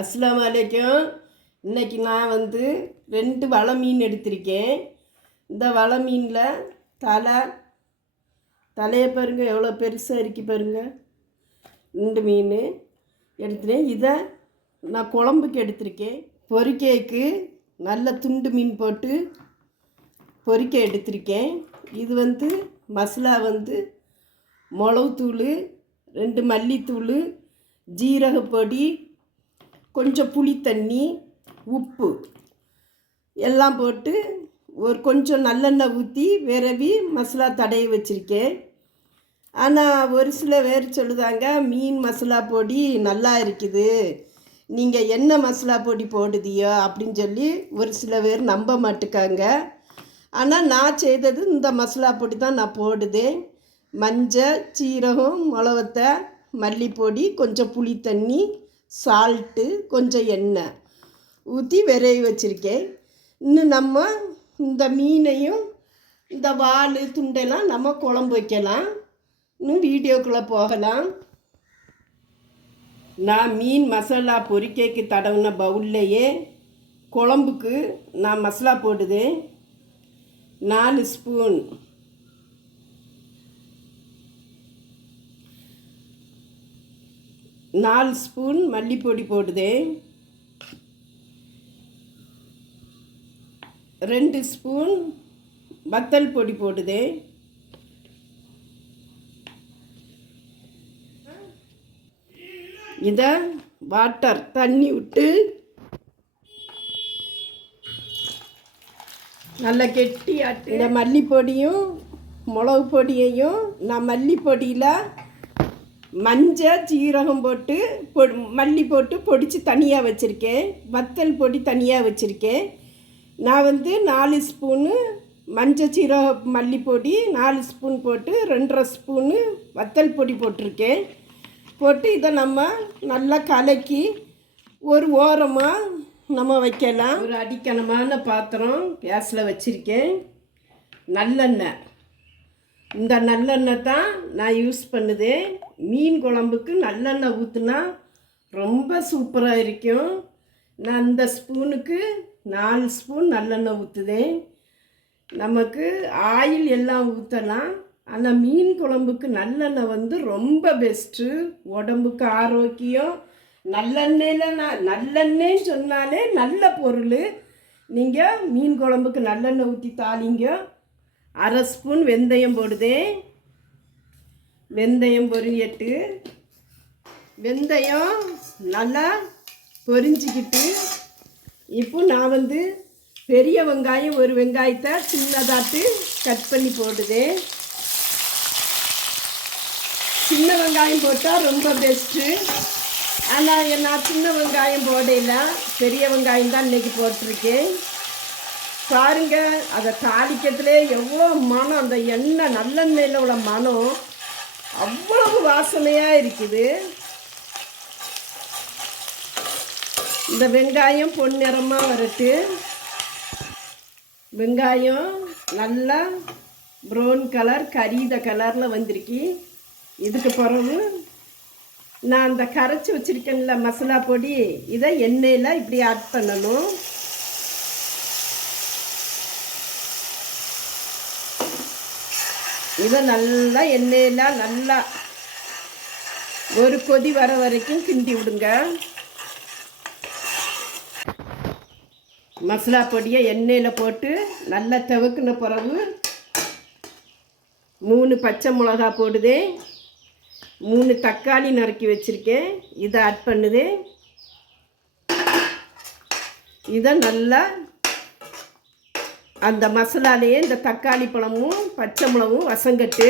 அஸ்ஸலாமு அலைக்கும். இன்றைக்கி நான் ரெண்டு வலை மீன் எடுத்திருக்கேன். இந்த வலை மீனில் தலையை பாருங்கள், எவ்வளோ பெருசாக இருக்கு பாருங்கள். ரெண்டு மீன் எடுத்துட்டேன். இதை நான் குழம்புக்கு எடுத்திருக்கேன். பொரிக்கைக்கு நல்ல துண்டு மீன் போட்டு பொரிக்க எடுத்திருக்கேன். இது மசாலா மிளகுத்தூள், 2 மல்லித்தூள், ஜீரகப்பொடி, கொஞ்சம் புளி தண்ணி, உப்பு எல்லாம் போட்டு கொஞ்சம் நல்லெண்ணெய் ஊற்றி விரவி மசாலா தடவி வச்சுருக்கேன். ஆனால் ஒரு சில பேர் சொல்லுதாங்க, மீன் மசாலா பொடி நல்லா இருக்குது, நீங்கள் என்ன மசாலா பொடி போடுதியோ அப்படின்னு சொல்லி ஒரு சில பேர் நம்ப மாட்டுக்காங்க. ஆனால் நான் செய்தது இந்த மசாலா பொடி தான் நான் போடுதேன். மஞ்சள், சீரகம், மிளகத்தை, மல்லிப்பொடி, கொஞ்சம் புளி தண்ணி, சால்ட்டு, கொஞ்சம் எண்ணெய் ஊற்றி விரவி வச்சுருக்கேன். இன்னும் நம்ம இந்த மீனையும் இந்த வால் துண்டெல்லாம் நம்ம குழம்பு வைக்கலாம். இன்னும் வீடியோக்குள்ளே போகலாம். நான் மீன் மசாலா பொரிக்கைக்கு தடவின பவுல்லையே குழம்புக்கு நான் மசாலா போடுதேன். 4 ஸ்பூன் மல்லிப்பொடி போடுதேன். 2 ஸ்பூன் வத்தல் பொடி போடுதேன். இதை வாட்டர் தண்ணி விட்டு நல்லா கெட்டியாட்டு இந்த மல்லிப்பொடியும் மிளகு பொடியையும் நான் மல்லிப்பொடியில் மஞ்சள், ஜீரகம் போட்டு மல்லி போட்டு பொடித்து தனியாக வச்சுருக்கேன். வத்தல் பொடி தனியாக வச்சுருக்கேன். நான் 4 ஸ்பூனு மஞ்சள், ஜீரக மல்லிப்பொடி 4 ஸ்பூன் போட்டு 2.5 ஸ்பூனு வத்தல் பொடி போட்டிருக்கேன். போட்டு இதை நம்ம நல்லா கலக்கி ஒரு ஓரமாக நம்ம வைக்கலாம். ஒரு அடிக்கணமான பாத்திரம் கேஸில் வச்சுருக்கேன். நல்லெண்ணெய், இந்த நல்லெண்ணெய் தான் நான் யூஸ் பண்ணுதேன். மீன் குழம்புக்கு நல்லெண்ணெய் ஊற்றுனா ரொம்ப சூப்பராக இருக்கும். நான் இந்த ஸ்பூனுக்கு 4 ஸ்பூன் நல்லெண்ணெய் ஊற்றுதேன். நமக்கு ஆயில் எல்லாம் ஊற்றலாம், ஆனால் மீன் குழம்புக்கு நல்லெண்ணெய் ரொம்ப பெஸ்ட்டு, உடம்புக்கு ஆரோக்கியம். நல்லெண்ணெய் சொன்னாலே நல்ல பொருள். நீங்கள் மீன் குழம்புக்கு நல்லெண்ணெய் ஊற்றி தாளிங்க. 1/2 ஸ்பூன் வெந்தயம் போடுதேன். வெந்தயம் பொரியட்டு, வெந்தயம் நல்லா பொரிஞ்சிக்கிட்டு இப்போ நான் பெரிய வெங்காயம், ஒரு வெங்காயத்தை சின்னதாட்டு கட் பண்ணி போடுதேன். சின்ன வெங்காயம் போட்டால் ரொம்ப பெஸ்ட்டு. ஆனால் நான் சின்ன வெங்காயம் போடையில பெரிய வெங்காயம் தான் இன்றைக்கி போட்டிருக்கேன். பாருங்கள், அதை தாளிக்கத்துலே எவ்வளோ மனம், அந்த எண்ணெய் நல்லெண்ணெயில் உள்ள மனம் அவ்வளவு வாசனையாக இருக்குது. இந்த வெங்காயம் பொன்னிறமாக வரட்டு. வெங்காயம் நல்லா ப்ரௌன் கலர், கரித கலரில் வந்திருக்கு. இதுக்கு பிறகு நான் அந்த கரைச்சி வச்சுருக்கேன்ல மசாலா பொடி, இதை எண்ணெயில் இப்படி ஆட் பண்ணணும். இதை நல்லா எண்ணெயில் நல்லா ஒரு கொதி வர வரைக்கும் கிண்டி விடுங்க. மசாலா பொடியை எண்ணெயில் போட்டு நல்லா துவக்கின பிறகு 3 பச்சை மிளகா போடுதேன். 3 தக்காளி நறுக்கி வச்சுருக்கேன், இதை ஆட் பண்ணுதேன். இதை நல்லா அந்த மசாலாலேயே இந்த தக்காளி பழமும் பச்சை மிளகும் வசங்கட்டு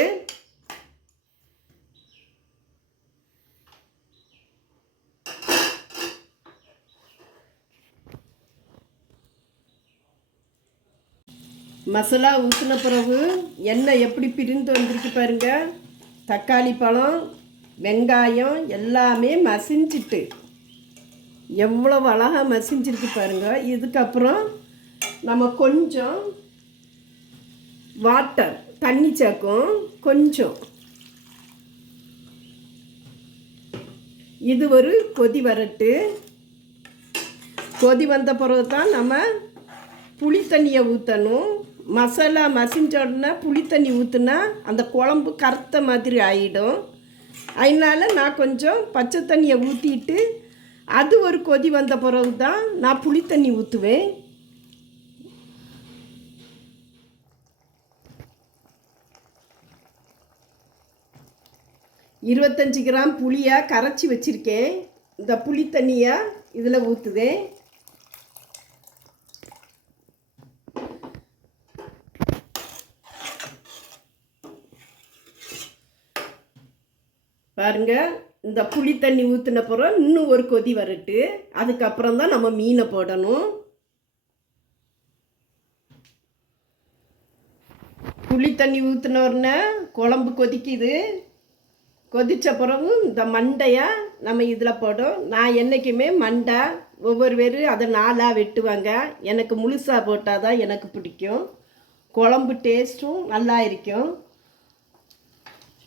மசாலா ஊற்றின பிறகு எண்ணெய் எப்படி பிரிந்து வந்திருக்கு பாருங்கள். தக்காளி பழம், வெங்காயம் எல்லாமே மசிஞ்சிட்டு எவ்வளவு அழகாக மசிஞ்சிருக்கு பாருங்கள். இதுக்கப்புறம் நம்ம கொஞ்சம் வாட்டர் தண்ணி சேர்க்கும். கொஞ்சம் இது ஒரு கொதி வரட்டு. கொதி வந்த பிறகு தான் நம்ம புளி தண்ணியை ஊற்றணும். மசாலா மசிஞ்ச உடனே புளி தண்ணி ஊற்றுனா அந்த குழம்பு கருத்த மாதிரி ஆகிடும். அதனால் நான் கொஞ்சம் பச்சை தண்ணியை ஊற்றிட்டு அது ஒரு கொதி வந்த பிறகு தான் நான் புளி தண்ணி ஊற்றுவேன். இருபத்தஞ்சி கிராம் புளியை கரைச்சி வச்சுருக்கேன். இந்த புளி தண்ணியை இதில் ஊற்றுவேன். பாருங்கள், இந்த புளி தண்ணி ஊற்றின பிறகு இன்னும் ஒரு கொதி வரட்டு. அதுக்கப்புறம் தான் நம்ம மீனை போடணும். புளி தண்ணி ஊற்றின உடனே குழம்பு கொதிக்குது. கொதித்த பிறகு இந்த மண்டையை நம்ம இதில் போடும். நான் என்றைக்குமே மண்டை ஒவ்வொரு பேர் அதை 4ஆக வெட்டுவாங்க. எனக்கு முழுசாக போட்டால் தான் எனக்கு பிடிக்கும். குழம்பு டேஸ்ட்டும் நல்லா இருக்கும்.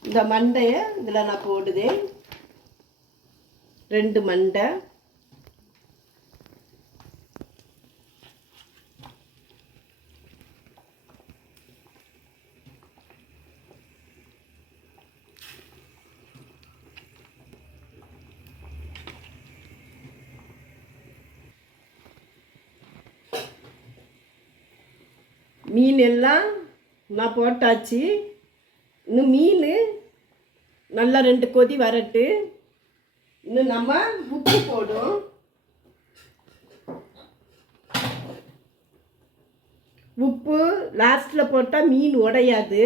இந்த மண்டையை இதில் நான் போடுதேன். 2 மண்டை. மீன் எல்லாம் நான் போட்டாச்சு. இன்னும் மீன் நல்லா 2 கொதி வரட்டு. இன்னும் நம்ம உப்பு போடும். உப்பு லாஸ்ட்டில் போட்டால் மீன் உடையாது.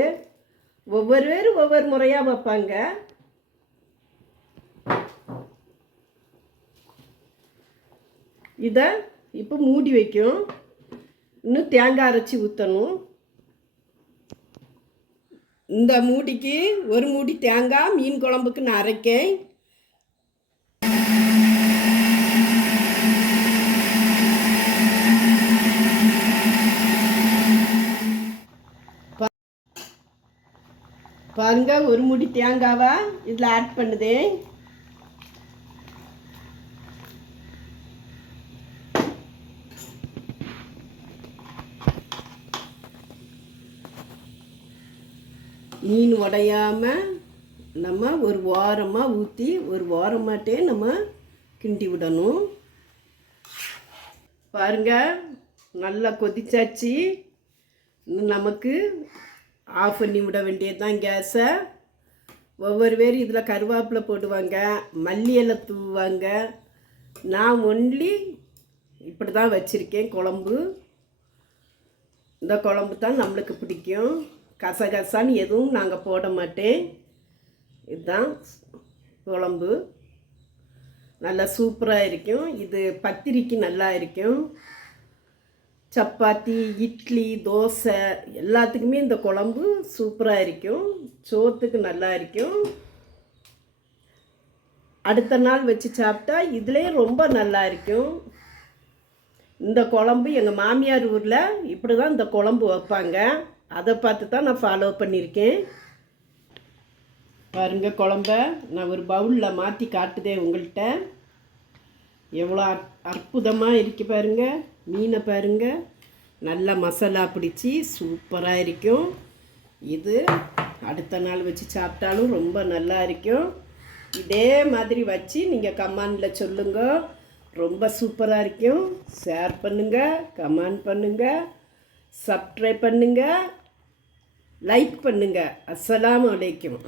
ஒவ்வொரு பேரும் ஒவ்வொரு முறையாக வைப்பாங்க. இதை இப்போ மூடி வைக்கும். இன்னும் தேங்காய் அரைச்சி ஊற்றணும். இந்த மூடிக்கு ஒரு மூடி தேங்காய் மீன் குழம்புக்கு நான் அரைக்கேன். பாருங்க, ஒரு மூடி தேங்காவை இதில் ஆட் பண்ணுதேன். மீன் உடையாமல் நம்ம ஒரு வாரமாக ஊற்றி ஒரு வாரமாட்டே நம்ம கிண்டி விடணும். பாருங்கள், நல்லா கொதிச்சாச்சு. நமக்கு ஆஃப் பண்ணி விட வேண்டியதுதான் கேஸை. ஒவ்வொரு பேர் இதில் கருவேப்பிலை போடுவாங்க, மல்லி இலை தூவாங்க. நான் ஒன்லி இப்படி தான் வச்சுருக்கேன் குழம்பு. இந்த குழம்பு தான் நம்மளுக்கு பிடிக்கும். கசகசான்னு எதுவும் நாங்கள் போட மாட்டேன். இதுதான் குழம்பு. நல்லா சூப்பராக இருக்கும். இது பத்திரிக்கு நல்லா இருக்கும். சப்பாத்தி, இட்லி, தோசை எல்லாத்துக்குமே இந்த குழம்பு சூப்பராக இருக்கும். சோத்துக்கு நல்லா இருக்கும். அடுத்த நாள் வச்சு சாப்பிட்டா இதிலே ரொம்ப நல்லா இருக்கும். இந்த குழம்பு எங்கள் மாமியார் ஊரில் இப்படி தான் இந்த குழம்பு வைப்பாங்க. அதை பார்த்து தான் நான் ஃபாலோ பண்ணியிருக்கேன். பாருங்கள், குழம்ப நான் ஒரு பவுலில் மாற்றி காட்டுதேன் உங்கள்கிட்ட. எவ்வளோ அற்புதமாக இருக்கு பாருங்கள். மீனை பாருங்கள், நல்லா மசாலா பிடிச்சி சூப்பராக இருக்கும். இது அடுத்த நாள் வச்சு சாப்பிட்டாலும் ரொம்ப நல்லா இருக்கும். இதே மாதிரி வச்சு நீங்கள் கமெண்டில் சொல்லுங்கள். ரொம்ப சூப்பராக இருக்கும். ஷேர் பண்ணுங்கள், கமெண்ட் பண்ணுங்கள், சப்ஸ்கிரைப் பண்ணுங்கள், லைக் பண்ணுங்கள். அஸ்ஸலாமு அலைக்கும்.